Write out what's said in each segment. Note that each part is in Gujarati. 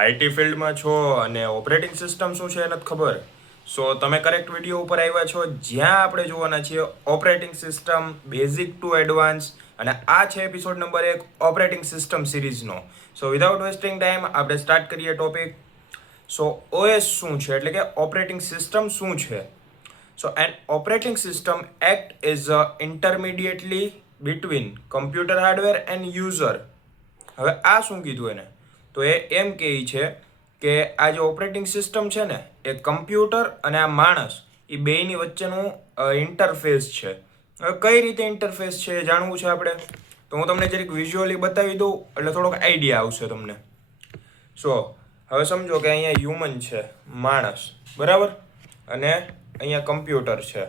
આઈટી ફિલ્ડમાં છો અને ઓપરેટિંગ સિસ્ટમ શું છે એ નથી ખબર. સો તમે કરેક્ટ વિડીયો ઉપર આવ્યા છો, જ્યાં આપણે જોવાના છીએ operating system basic to advance. અને આ છે એપિસોડ નંબર 1 ઓપરેટિંગ સિસ્ટમ સિરીઝનો. સો વિધાઉટ વેસ્ટિંગ ટાઈમ આપણે સ્ટાર્ટ કરીએ ટોપિક. સો ઓએસ શું છે, એટલે કે ઓપરેટિંગ સિસ્ટમ શું છે. So an operating system act is intermediately between computer hardware and user. હવે આ શું કીધું એને, તો એ એમ કહે છે કે આ જે ઓપરેટિંગ સિસ્ટમ છે ને એ કમ્પ્યુટર અને આ માણસ એ બેયની વચ્ચેનું ઇન્ટરફેસ છે. હવે કઈ રીતે ઇન્ટરફેસ છે એ જાણવું છે આપણે, તો હું તમને જરીક વિઝ્યુઅલી બતાવી દઉં એટલે થોડોક આઈડિયા આવશે તમને. સો હવે સમજો કે અહીંયા હ્યુમન છે, માણસ, બરાબર, અને અહીંયા કમ્પ્યુટર છે.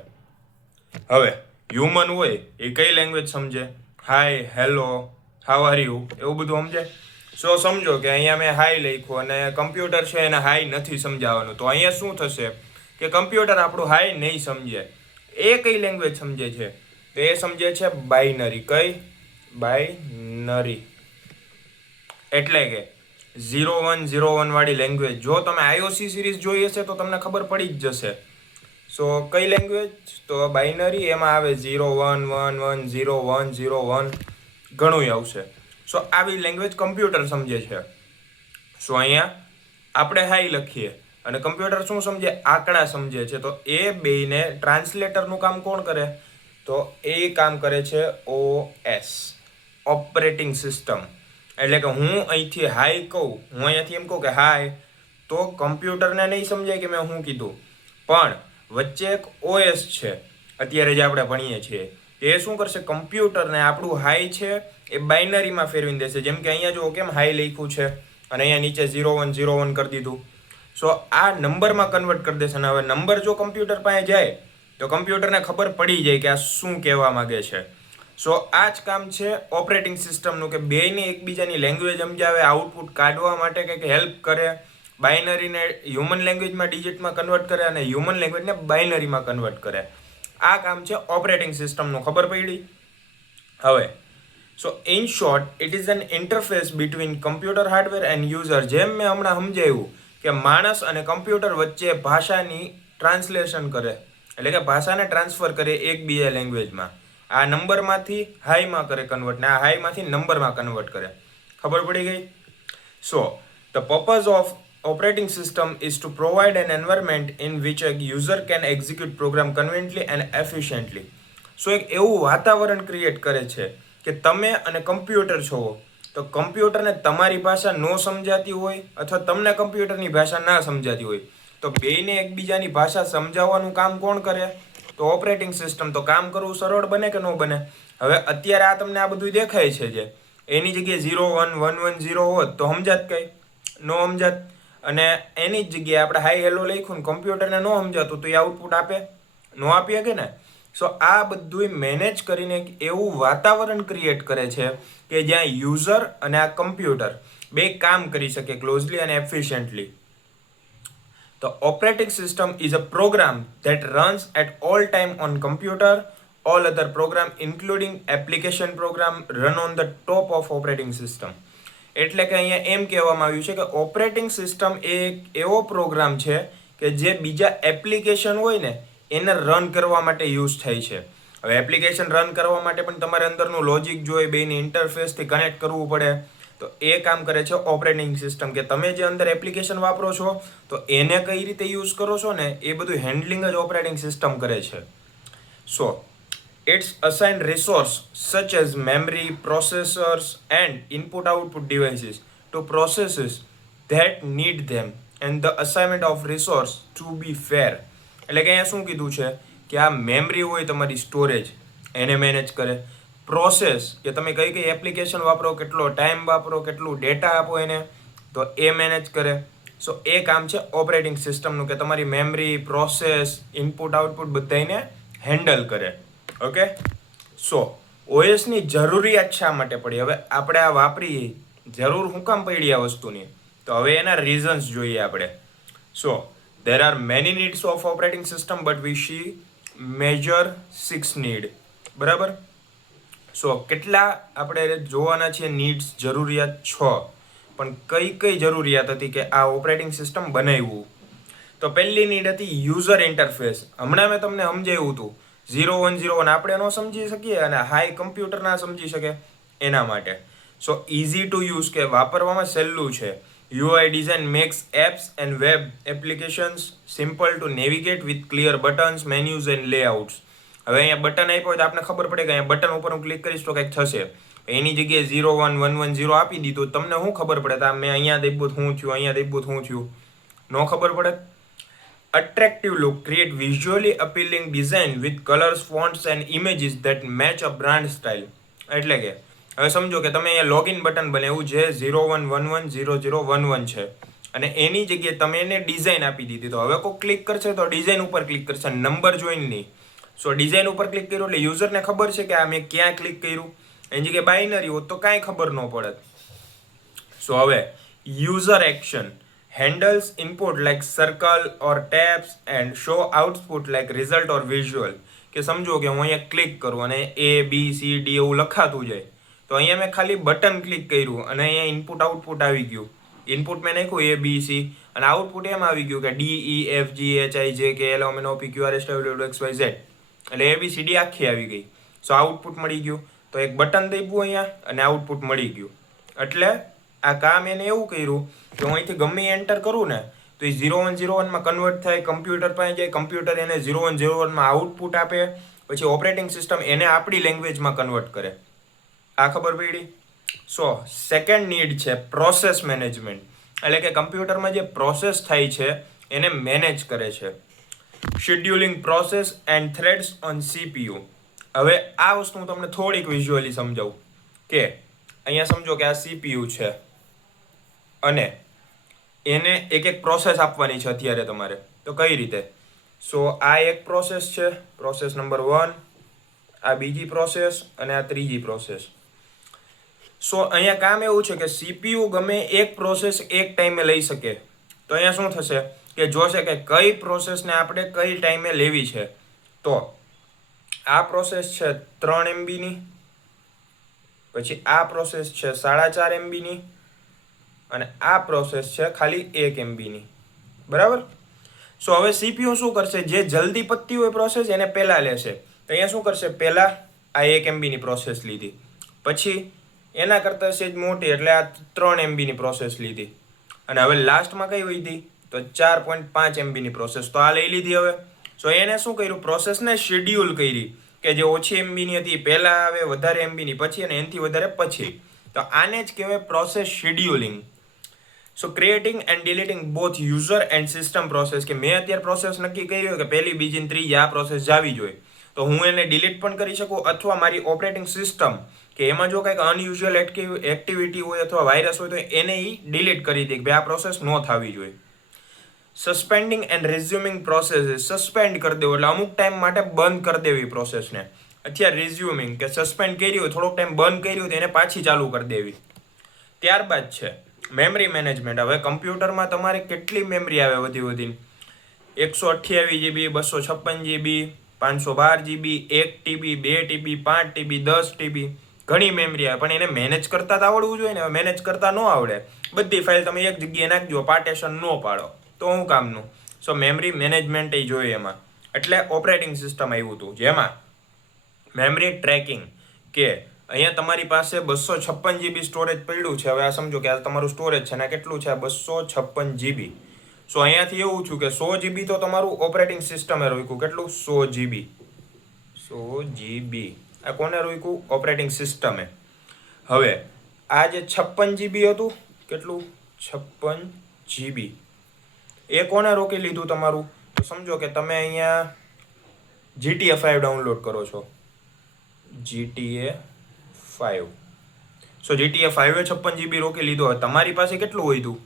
હવે હ્યુમન હોય એ કઈ લેંગ્વેજ સમજે? હાય, હેલો, હાઉ આર યુ, એવું બધું સમજે. સો સમજો કે અહીંયા મેં હાઈ લખ્યું અને કમ્પ્યુટર છે એને હાઈ નથી સમજાવવાનું, તો અહીંયા શું થશે કે કમ્પ્યુટર આપણું હાઈ નહીં સમજે. એ કઈ લેંગ્વેજ સમજે છે? તો એ સમજે છે બાઇનરી. કઈ? બાઇનરી. એટલે કે 0101 વાળી લેંગ્વેજ. જો તમે આઈઓસી સિરીઝ જોઈ હશે તો તમને ખબર પડી જ જશે. સો કઈ લેંગ્વેજ? તો બાઇનરી. એમાં આવે 0111 0101 ઘણું આવશે. સો આવી લેંગ્વેજ કમ્પ્યુટર સમજે છે. સો અહીંયા આપણે હાઈ લખીએ અને કમ્પ્યુટર શું સમજે? આંકડા સમજે છે. તો એ બેયને ટ્રાન્સલેટરનું કામ કોણ કરે? તો એ કામ કરે છે ઓએસ, ઓપરેટિંગ સિસ્ટમ. એટલે કે હું અહીંથી હાઈ કહું, હું અહીંયાથી એમ કહું કે હાય, તો કમ્પ્યુટરને નહીં સમજાય કે મેં શું કીધું. પણ વચ્ચે એક ઓએસ છે, અત્યારે જે આપણે ભણીએ છીએ, એ શું કરશે? કમ્પ્યુટરને આપણું હાઈ છે એ બાઇનરીમાં ફેરવી દેશે. જેમ કે અહીંયા જો કેમ હાઈ લખ્યું છે અને અહીંયા નીચે 0101 કરી દીધું. સો આ નંબરમાં કન્વર્ટ કરી દેશે. અને હવે નંબર જો કમ્પ્યુટર પાસે જાય તો કમ્પ્યુટરને ખબર પડી જાય કે આ શું કહેવા માગે છે. સો આ જ કામ છે ઓપરેટિંગ સિસ્ટમનું, કે બેયની એકબીજાની લેંગ્વેજ સમજાવે, આઉટપુટ કાઢવા માટે કંઈક હેલ્પ કરે, બાઇનરીને હ્યુમન લેંગ્વેજમાં ડિજિટમાં કન્વર્ટ કરે અને હ્યુમન લેંગ્વેજને બાઇનરીમાં કન્વર્ટ કરે. આ કામ છે ઓપરેટિંગ સિસ્ટમનું. ખબર પડી? હવે સો in short it is an interface between computer hardware and user. જેમ મેં હમણાં સમજાવ્યું કે માણસ અને કમ્પ્યુટર વચ્ચે ભાષાની ટ્રાન્સલેશન કરે, એટલે કે ભાષાને ટ્રાન્સફર કરે એકબીજા લેંગ્વેજમાં. આ નંબરમાંથી હાઈમાં કરે કન્વર્ટ, ને આ હાઈમાંથી નંબરમાં કન્વર્ટ કરે. ખબર પડી ગઈ? So the purpose of operating system is to provide an environment in which a user can execute program conveniently and efficiently. સો એક એવું વાતાવરણ ક્રિએટ કરે છે કે તમે અને કમ્પ્યુટર છો, તો કમ્પ્યુટરને તમારી ભાષા ન સમજાતી હોય અથવા તમને કમ્પ્યુટરની ભાષા ના સમજાતી હોય, તો બેયને એકબીજાની ભાષા સમજાવવાનું કામ કોણ કરે? તો ઓપરેટિંગ સિસ્ટમ. તો કામ કરવું સરળ બને કે ન બને? હવે અત્યારે આ તમને આ બધું દેખાય છે, જે એની જગ્યાએ 01110 હોત તો સમજાત કઈ? નો સમજાત. અને એની જ જગ્યાએ આપણે હાઈ હેલો લખ્યું ને કમ્પ્યુટરને ન સમજાતું તો એ આઉટપુટ આપે? નો આપી શકે ને. સો આ બધું મેનેજ કરીને એક એવું વાતાવરણ ક્રિએટ કરે છે કે જ્યાં યુઝર અને આ કમ્પ્યુટર બે કામ કરી શકે ક્લોઝલી અને efficiently. The operating system is a program that runs at all time on computer. All other program including application program run on the top of operating system. એટલે કે અહીંયા એમ કહેવામાં આવ્યું છે કે ઓપરેટિંગ સિસ્ટમ એ એક એવો પ્રોગ્રામ છે કે જે બીજા એપ્લિકેશન હોય ને એને રન કરવા માટે યુઝ થાય છે. હવે એપ્લિકેશન રન કરવા માટે પણ તમારે અંદરનું લોજિક જોઈએ, બેની ઇન્ટરફેસથી કનેક્ટ કરવું પડે. તો એ કામ કરે છે ઓપરેટિંગ સિસ્ટમ, કે તમે જે અંદર એપ્લિકેશન વાપરો છો તો એને કઈ રીતે યુઝ કરો છો ને એ બધું હેન્ડલિંગ જ ઓપરેટિંગ સિસ્ટમ કરે છે. સો it's assigned resource such as memory, processors and input-output devices to processes that need them and the assignment of resource to be fair. એટલે કે અહીંયા શું કીધું છે કે આ મેમરી હોય તમારી સ્ટોરેજ, એને મેનેજ કરે. પ્રોસેસ, કે તમે કઈ કઈ એપ્લિકેશન વાપરો, કેટલો ટાઈમ વાપરો, કેટલું ડેટા આપો એને, તો એ મેનેજ કરે. સો એ કામ છે ઓપરેટિંગ સિસ્ટમનું, કે તમારી મેમરી, પ્રોસેસ, ઇનપુટ આઉટપુટ બધાને હેન્ડલ કરે. ઓકે. સો ઓએસની જરૂરિયાત શા માટે પડી? હવે આપણે આ વાપરીએ, જરૂર શું કામ પડી આ વસ્તુની? તો હવે એના રીઝન્સ જોઈએ આપણે. સો there are many needs of operating system but we see major 6 need. બરાબર. સો કેટલા આપણે જોવાના છીએ નીડ્સ, જરૂરિયાત 6. પણ કઈ જરૂરિયાત હતી કે આ ઓપરેટિંગ સિસ્ટમ બનાવ્યું. તો પહેલી નીડ હતી યુઝર ઇન્ટરફેસ. હમણાં મેં તમને સમજાવ્યું હતું 0101 આપણે ન સમજી શકીએ અને હાઈ કમ્પ્યુટર ના સમજી શકે એના માટે. સો ઇઝી ટુ યુઝ કે વાપરવામાં સહેલું છે. UI design makes apps and web applications simple to navigate with clear buttons, menus and layouts. હવે અહીંયા બટન આપ્યો હોય તો આપણે ખબર પડે કે અહીંયા બટન ઉપર હું ક્લિક કરીશ તો કંઈક થશે. એની જગ્યાએ 01110 આપી દીધું તમને શું ખબર પડે? તો મેં અહીંયા દઈબું શું થયું, અહીંયા દઈબું શું થયું, ન ખબર પડે. Attractive look create visually appealing design with colors, fonts and images that match a brand style. એટલે કે હવે સમજો કે તમે અહીંયા લોગિન બટન બનાવ્યું જે 01110011 છે અને એની જગ્યાએ તમે એને ડિઝાઇન આપી દીધી. તો હવે કોઈ ક્લિક કરશે તો ડિઝાઇન ઉપર ક્લિક કરશે, નંબર જોઈને નહીં. સો ડિઝાઇન ઉપર ક્લિક કર્યું એટલે યુઝરને ખબર છે કે આ મેં ક્યાં ક્લિક કર્યું. એની જગ્યાએ બાઇનરી હોત તો કાંઈ ખબર ન પડે. સો હવે user action handles input like circle or tabs and show output like result or visual. કે સમજો કે હું અહીંયા ક્લિક કરું અને ABCD એવું લખાતું જાય તો અહીંયા મેં ખાલી બટન ક્લિક કર્યું અને અહીંયા ઇનપુટ આઉટપુટ આવી ગયું. ઇનપુટ મેં નાખ્યું ABC અને આઉટપુટ એમ આવી ગયું કે DEFGHIJKLMNOPQRSTUVXYZ એટલે ABCD આખી આવી ગઈ. સો આઉટપુટ મળી ગયું. તો એક બટન દઈશું અહીંયા અને આઉટપુટ મળી ગયું. એટલે આ કામ એને એવું કર્યું કે હું અહીંથી ગમે એન્ટર કરું ને તો એ 0101માં કન્વર્ટ થાય, કમ્પ્યુટર પાસે જાય, કમ્પ્યુટર એને 0101માં આઉટપુટ આપે, પછી ઓપરેટિંગ સિસ્ટમ એને આપણી લેંગ્વેજમાં કન્વર્ટ કરે. આ ખબર પડી? સો સેકન્ડ નીડ છે પ્રોસેસ મેનેજમેન્ટ. એટલે કે કમ્પ્યુટરમાં જે પ્રોસેસ થાય છે એને મેનેજ કરે છે. Scheduling process and threads on CPU. હવે આ વસ્તુ હું તમને થોડીક વિઝ્યુઅલી સમજાવું કે અહીંયા સમજો કે આ CPU છે અને એને એક પ્રોસેસ આપવાની છે અત્યારે તમારે. તો કઈ રીતે? સો આ એક પ્રોસેસ છે, પ્રોસેસ નંબર 1, આ બીજી પ્રોસેસ અને આ ત્રીજી પ્રોસેસ. સો અહીંયા કામ એવું છે કે CPU ગમે એક પ્રોસેસ એક ટાઈમે લઈ શકે. તો અહીંયા શું થશે કે જોશે કે કઈ પ્રોસેસને આપણે કઈ ટાઈમે લેવી છે. તો આ પ્રોસેસ છે 3 MBની, પછી આ પ્રોસેસ છે 4.5 MBની અને આ પ્રોસેસ છે ખાલી 1 MBની. બરાબર? સો હવે CPU શું કરશે? જે જલ્દી પતતી હોય પ્રોસેસ એને પહેલાં લેશે. તો અહીંયા શું કરશે? પહેલાં આ 1 MBની પ્રોસેસ લીધી, પછી એના કરતાં સેજ મોટી એટલે આ 3 MBની પ્રોસેસ લીધી અને હવે લાસ્ટમાં કઈ વધી? તો 4.5 MBની પ્રોસેસ. તો આ લઈ લીધી. હવે સો એને શું કર્યું? પ્રોસેસને શેડ્યુલ કરી કે જે ઓછી MBની હતી પહેલાં આવે, વધારે MBની પછી અને એનાથી વધારે પછી. તો આને જ કહેવાય process scheduling. So creating and deleting both user and system process. કે મેં અત્યારે પ્રોસેસ નક્કી કરી હોય કે પહેલી, બીજી ને ત્રીજી આ પ્રોસેસ જાવી જોઈએ તો હું એને ડિલીટ પણ કરી શકું, અથવા મારી ઓપરેટિંગ સિસ્ટમ કે એમાં જો કંઈક અનયુઝ્યુઅલ એક્ટિવિટી હોય અથવા વાયરસ હોય તો એને ડિલીટ કરી દે કે ભાઈ આ પ્રોસેસ ન થવી જોઈએ. સસ્પેન્ડિંગ એન્ડ રિઝ્યુમિંગ પ્રોસેસ. સસ્પેન્ડ કરી દેવું એટલે અમુક ટાઈમ માટે બંધ કરી દેવી પ્રોસેસને. અત્યારે રિઝ્યુમિંગ કે સસ્પેન્ડ કરી હોય, થોડોક ટાઈમ બંધ કરી હોય તો એને પાછી ચાલુ કરી દેવી. ત્યારબાદ છે મેમરી મેનેજમેન્ટ. હવે કમ્પ્યુટરમાં તમારે કેટલી મેમરી આવે વધીને 128 GB, 256 GB, 512 GB, 1 TB, 2 TB, 5 TB, 10 TB, ઘણી મેમરી આવે. પણ એને મેનેજ કરતા તો આવડવું જોઈએ ને. મેનેજ કરતા ન આવડે, બધી ફાઇલ તમે એક જગ્યાએ નાખજો, પાર્ટેશન ન પાડો તો શું કામનું? સો મેમરી મેનેજમેન્ટ એ જોઈએ એમાં. એટલે ઓપરેટિંગ સિસ્ટમ આવ્યું હતું જેમાં મેમરી ટ્રેકિંગ કે અહીંયા તમારી પાસે 256 GB સ્ટોરેજ પડ્યું છે. હવે આ સમજો કે આ તમારું સ્ટોરેજ છે ને કેટલું છે? 256 GB. સો અહીંયાથી એવું છું કે 100 GB તો તમારું ઓપરેટિંગ સિસ્ટમે રોક્યું. કેટલું? 100 GB. 100 GB આ કોને રોક્યું? ઓપરેટિંગ સિસ્ટમે. હવે આ જે 56 GB હતું, કેટલું? 56 GB એ કોને રોકી લીધું તમારું? તો સમજો કે તમે અહીંયા GTA 5 ડાઉનલોડ કરો છો, GTA 5. સો GTA 5 56 GB રોકી લીધો. હવે તમારી પાસે કેટલું વધ્યું?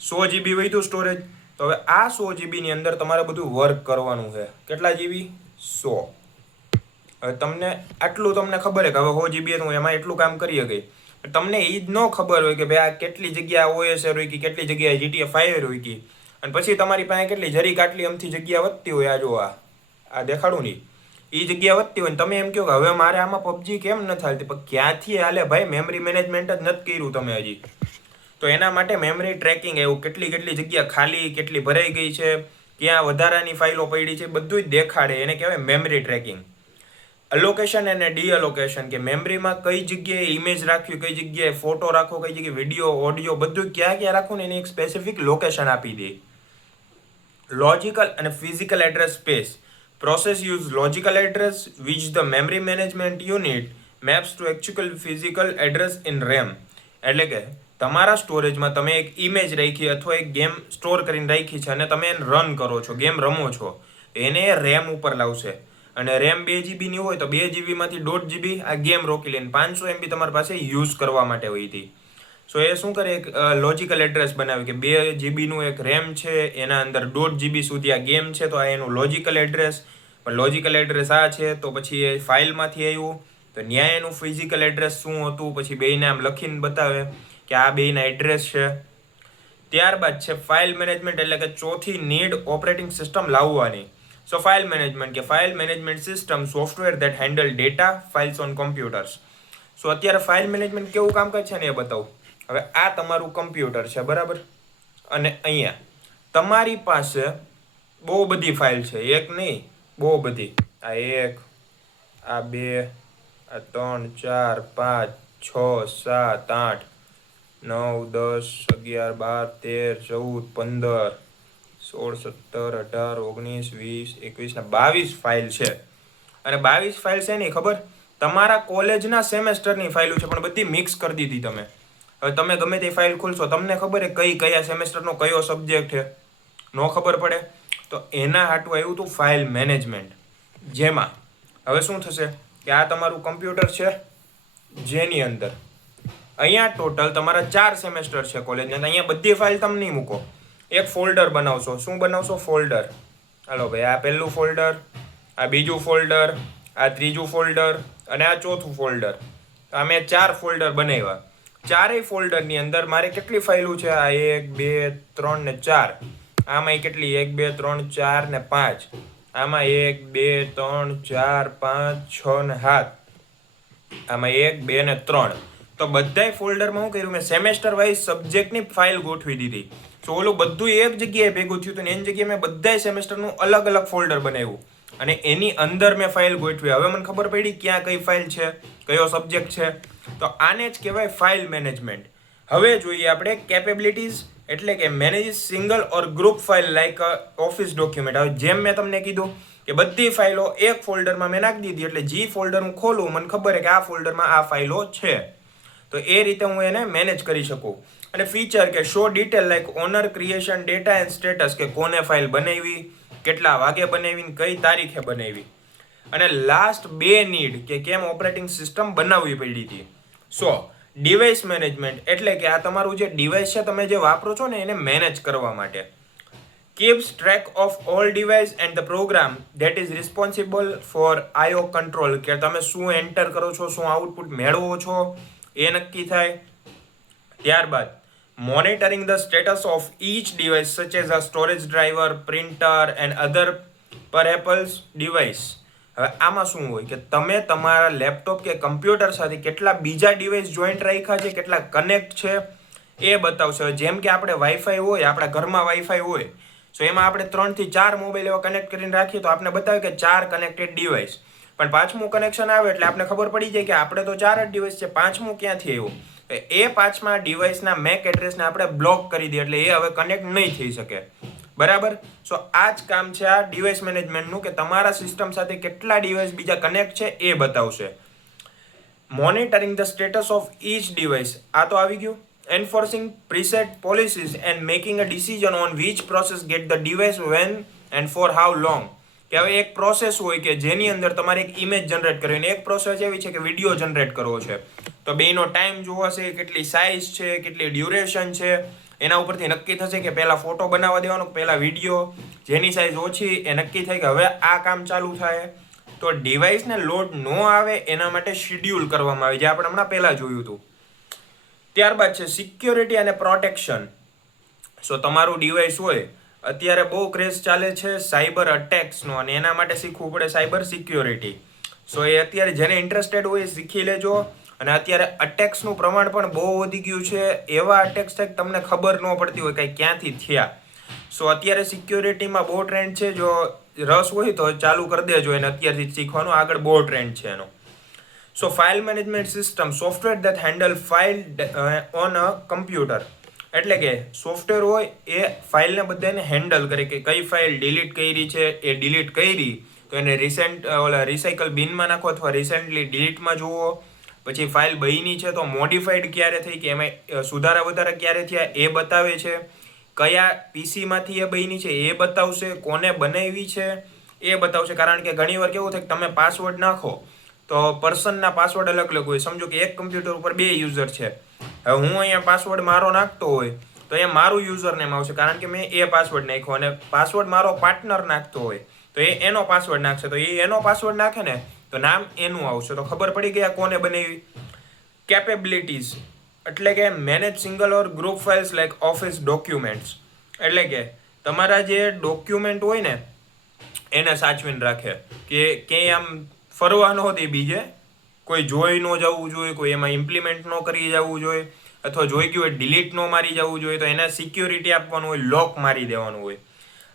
100 GB વધ્યું સ્ટોરેજ. તો હવે આ 100 GB ની અંદર તમારે બધું વર્ક કરવાનું છે. કેટલા GB? 100. હવે તમને આટલું તમને ખબર છે કે હવે 100 GB હું એમાં એટલું કામ કરી ગઈ. તમને એ જ ન ખબર હોય કે ભાઈ આ કેટલી જગ્યા OS રોકી, કેટલી જગ્યાએ GTA 5 રોકી, અને પછી તમારી પાસે કેટલી જરીક આટલી અમથી જગ્યા વધતી હોય. આ જો આ દેખાડું નહીં, એ જગ્યા વધતી હોય ને તમે એમ કહો કે હવે મારે આમાં PUBG કેમ નથી હાલતી? પણ ક્યાંથી હાલે ભાઈ? મેમરી મેનેજમેન્ટ જ નથી કર્યું તમે હજી. તો એના માટે મેમરી ટ્રેકિંગ એવું કેટલી જગ્યા ખાલી કેટલી ભરાઈ ગઈ છે, ક્યાં વધારાની ફાઇલો પડી છે, બધું જ દેખાડે. એને કહેવાય મેમરી ટ્રેકિંગ. અલોકેશન અને ડીઅલોકેશન, કે મેમરીમાં કઈ જગ્યાએ ઇમેજ રાખવી, કઈ જગ્યાએ ફોટો રાખવો, કઈ જગ્યાએ વિડીયો ઓડિયો બધું ક્યાં રાખવું ને એની એક સ્પેસિફિક લોકેશન આપી દે. લોજિકલ અને physical address space. Process use logical address which the memory management unit maps to actual physical address in RAM. એટલે કે તમારા સ્ટોરેજમાં તમે એક ઇમેજ રાખી અથવા એક ગેમ સ્ટોર કરીને રાખી છે અને તમે એને રન કરો છો, ગેમ રમો છો, એને રેમ ઉપર લાવશે. અને રેમ 2 GB ની હોય તો 2 GB માંથી 1.5 GB આ ગેમ રોકી લઈને 500 MB તમારી પાસે યુઝ કરવા માટે હોય હતી. સો એ શું કરે, એક લોજિકલ એડ્રેસ બનાવ્યું કે 2 GB નું એક રેમ છે, એના અંદર 1.5 GB સુધી આ ગેમ છે, તો આ એનું લોજિકલ એડ્રેસ. પણ લોજિકલ એડ્રેસ આ છે તો પછી એ ફાઇલમાંથી આવ્યું તો ન્યાય એનું ફિઝિકલ એડ્રેસ શું હતું, પછી બેયને આમ લખીને બતાવે કે આ બેયના એડ્રેસ છે. ત્યારબાદ છે ફાઇલ મેનેજમેન્ટ, એટલે કે ચોથી નીડ ઓપરેટિંગ સિસ્ટમ લાવવાની. સો ફાઇલ મેનેજમેન્ટ, કે file management system software that handle data files on computers. સો અત્યારે ફાઇલ મેનેજમેન્ટ કેવું કામ કરે છે ને એ બતાવું. હવે આ તમારું કમ્પ્યુટર છે, બરાબર, અને અહીંયા તમારી પાસે બહુ બધી ફાઇલ છે, એક નહીં બહુ બધી. આ 1, આ 2, આ 3, 4, 5, 6, 7, 8, 9, 10, 11, 12, 13, 14, 15, 16, 17, 18, 19, 20, 21 ને 22 ફાઇલ છે. અને 22 ફાઇલ છે નહીં ખબર, તમારા કોલેજના સેમેસ્ટરની ફાઇલો છે, પણ બધી મિક્સ કરી દીધી તમે. હવે તમે ગમે તે ફાઇલ ખોલશો, તમને ખબર છે કયા સેમેસ્ટરનો કયો સબ્જેક્ટ છે, ન ખબર પડે. તો એના હાટું આવ્યું હતું ફાઇલ મેનેજમેન્ટ. જેમાં હવે શું થશે કે આ તમારું કમ્પ્યુટર છે, જેની અંદર અહીંયા ટોટલ તમારા 4 સેમેસ્ટર છે કોલેજના. અહીંયા બધી ફાઇલ તમે નહીં મૂકો, એક ફોલ્ડર બનાવશો. શું બનાવશો? ફોલ્ડર. હાલો ભાઈ, આ પહેલું ફોલ્ડર, આ બીજું ફોલ્ડર, આ ત્રીજું ફોલ્ડર અને આ ચોથું ફોલ્ડર. આ મેં 4 ફોલ્ડર બનાવ્યા. ચારેય ફોલ્ડરની અંદર મારે કેટલી ફાઇલો છે? આ 1, 2, 3 ને 4. આમાં કેટલી? 1, 2, 3, 4 ને 5. આમાં 1, 2, 3, 4, 5, 6 ને 7. આમાં 1, 2 ને 3. તો બધાય ફોલ્ડરમાં શું કર્યું મેં? સેમેસ્ટર વાઇઝ સબ્જેક્ટની ફાઇલ ગોઠવી દીધી. તો ઓલું બધું એક જગ્યાએ ભેગું થયું હતું ને એની જગ્યાએ મેં બધાય સેમેસ્ટરનું અલગ અલગ ફોલ્ડર બનાવ્યું અને એની અંદર મેં ફાઇલ ગોઠવી. હવે મને ખબર પડી ક્યાં કઈ ફાઇલ છે, કયો સબ્જેક્ટ છે. તો આને જ કહેવાય ફાઇલ મેનેજમેન્ટ. હવે જોઈએ આપણે કેપેબિલિટીઝ, એટલે કે manage single or group file like office document. હવે જેમ મેં તમને કીધું કે બધી ફાઇલો એક ફોલ્ડરમાં મેં નાખી દીધી, એટલે જે ફોલ્ડર હું ખોલું મને ખબર છે કે આ ફોલ્ડરમાં આ ફાઇલો છે. તો એ રીતે હું એને મેનેજ કરી શકું. અને ફીચર કે show detail like owner, creation, data and status, કે કોને ફાઇલ બનાવી, કેટલા વાગે બનાવી, કઈ તારીખે બનાવી. અને લાસ્ટ 2 નીડ, કે કેમ ઓપરેટિંગ સિસ્ટમ બનાવવી પડી હતી. સો ડિવાઇસ મેનેજમેન્ટ, એટલે કે આ તમારું જે ડિવાઇસ છે તમે જે વાપરો છો ને એને મેનેજ કરવા માટે. keeps track of all device and the program that is responsible for IO control, કે તમે શું એન્ટર કરો છો, શું આઉટપુટ મેળવો છો એ નક્કી થાય. ત્યારબાદ monitoring the status of each device such as a storage driver, printer and other peripherals device. હવે આમાં શું હોય કે તમે તમારા લેપટોપ કે કમ્પ્યુટર સાથે કેટલા બીજા ડિવાઇસ જોઈન્ટ રાખ્યા છે, કેટલા કનેક્ટ છે એ બતાવશે. જેમ કે આપણે વાઈફાઈ હોય, આપણા ઘરમાં વાઈફાઈ હોય, સો એમાં આપણે 3 થી 4 મોબાઈલ એવા કનેક્ટ કરીને રાખીએ તો આપણે બતાવે કે 4 કનેક્ટેડ ડિવાઇસ. પણ 5મું કનેક્શન આવે એટલે આપણે ખબર પડી જાય કે આપણે તો 4 જ ડિવાઇસ છે, 5મું ક્યાંથી આવ્યું? એ 5મા ડિવાઇસના મેક એડ્રેસને આપણે બ્લોક કરી દઈએ એટલે એ હવે કનેક્ટ નહીં થઈ શકે. બરાબર? સો આ જ કામ છે આ ડિવાઇસ મેનેજમેન્ટનું, કે તમારા સિસ્ટમ સાથે કેટલા ડિવાઇસ બીજા કનેક્ટ છે એ બતાવશે. Monitoring the status of each device, આ તો આવી ગયું. Enforcing preset policies and making a decision on which process get the device when and for how long. કે હવે એક પ્રોસેસ હોય કે જેની અંદર તમારે એક ઇમેજ જનરેટ કરવી, અને એક પ્રોસેસ એવી છે કે વિડીયો જનરેટ કરવો છે. તો બેનો ટાઈમ જોવાશે, કેટલી સાઇઝ છે, કેટલી ડ્યુરેશન છે, એના ઉપરથી નક્કી થશે કે પહેલાં ફોટો બનાવવા દેવાનો, પહેલાં વિડીયો. જેની સાઇઝ ઓછી એ નક્કી થાય કે હવે આ કામ ચાલુ થાય. તો ડિવાઇસને લોડ ન આવે એના માટે શિડ્યુલ કરવામાં આવે, જે આપણે હમણાં પહેલાં જોયું હતું. ત્યારબાદ છે સિક્યોરિટી અને પ્રોટેક્શન. સો તમારું ડિવાઇસ હોય, અત્યારે બહુ ક્રેઝ ચાલે છે સાયબર અટેક્સનો, અને એના માટે શીખવું પડે સાયબર સિક્યોરિટી. સો એ અત્યારે જેને ઇન્ટરેસ્ટેડ હોય એ શીખી લેજો. અને અત્યારે અટેક્સનું પ્રમાણ પણ બહુ વધી ગયું છે. એવા અટેક્સ થાય તમને ખબર ન પડતી હોય કંઈ ક્યાંથી થયા. સો અત્યારે સિક્યોરિટીમાં બહુ ટ્રેન્ડ છે. જો રસ હોય તો ચાલુ કરી દેજો એને અત્યારથી જ શીખવાનું. આગળ બહુ ટ્રેન્ડ છે એનો. So file management system software that handle file on a computer. એટલે કે સોફ્ટવેર હોય એ ફાઇલને બધાને હેન્ડલ કરે કે કઈ ફાઇલ ડિલીટ કરી છે, એ ડિલીટ કરી તો એને રિસાયકલ બિનમાં નાખો અથવા રિસેન્ટલી ડિલીટમાં જુઓ. પછી ફાઇલ બની છે તો મોડિફાઈડ ક્યારે થઈ કે એમાં સુધારા વધારા ક્યારે થયા એ બતાવે છે. કયા પીસીમાંથી એ બની છે એ બતાવશે. કોને બનાવી છે એ બતાવશે. કારણ કે ઘણીવાર કેવું થાય કે તમે પાસવર્ડ નાખો તો પર્સનના પાસવર્ડ અલગ અલગ હોય. સમજો કે એક કમ્પ્યુટર ઉપર 2 યુઝર છે. હવે હું અહીંયા પાસવર્ડ મારો નાખતો હોય તો અહીંયા મારું યુઝર નેમ આવશે કારણ કે મેં એ પાસવર્ડ નાખ્યો. અને પાસવર્ડ મારો પાર્ટનર નાખતો હોય તો એ એનો પાસવર્ડ નાખશે. તો એ એનો પાસવર્ડ નાખે ને તો નામ એનું આવશે. તો ખબર પડી ગયા કોને બનાવી. કેપેબિલિટીઝ એટલે કે manage single or group files like office documents. એટલે કે તમારા જે ડોક્યુમેન્ટ હોય ને એને સાચવીને રાખે કે ક્યાંય આમ ફરવા ન દે, બીજે કોઈ જોઈ ન જવું જોઈએ, કોઈ એમાં ઇમ્પ્લિમેન્ટ ન કરી જવું જોઈએ, અથવા જોઈ ગયું હોય ડિલીટ ન મારી જવું જોઈએ. તો એને સિક્યોરિટી આપવાનું હોય, લોક મારી દેવાનું હોય.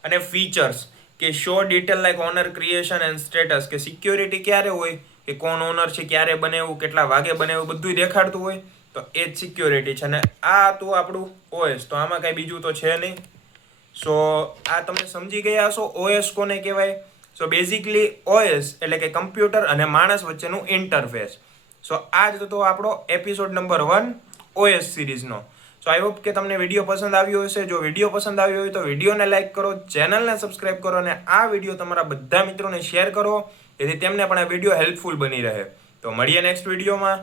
અને ફીચર્સ કે show detail like owner creation and status. કે સિક્યોરિટી ક્યારે હોય કે કોણ ઓનર છે, ક્યારે બનાવ્યું, કેટલા વાગે બનાવ્યું, બધું દેખાડતું હોય તો એ જ સિક્યોરિટી છે. અને આ હતું આપણું OS. તો આમાં કાંઈ બીજું તો છે નહીં. સો આ તમે સમજી ગયા હશો OS કોને કહેવાય. સો બેઝિકલી OS એટલે કે કમ્પ્યુટર અને માણસ વચ્ચેનું ઇન્ટરફેસ. સો આ જ તો આપણો એપિસોડ નંબર 1 OS સિરીઝનો. સો આઈ હોપ કે તમને વિડીયો પસંદ આવ્યો હશે. જો વિડીયો પસંદ આવ્યો હોય તો વિડીયોને લાઇક કરો, ચેનલને સબસ્ક્રાઇબ કરો અને આ વિડીયો તમારા બધા મિત્રોને શેર કરો જેથી તેમને પણ આ વિડીયો હેલ્પફુલ બની રહે. તો મળીએ નેક્સ્ટ વિડીયોમાં.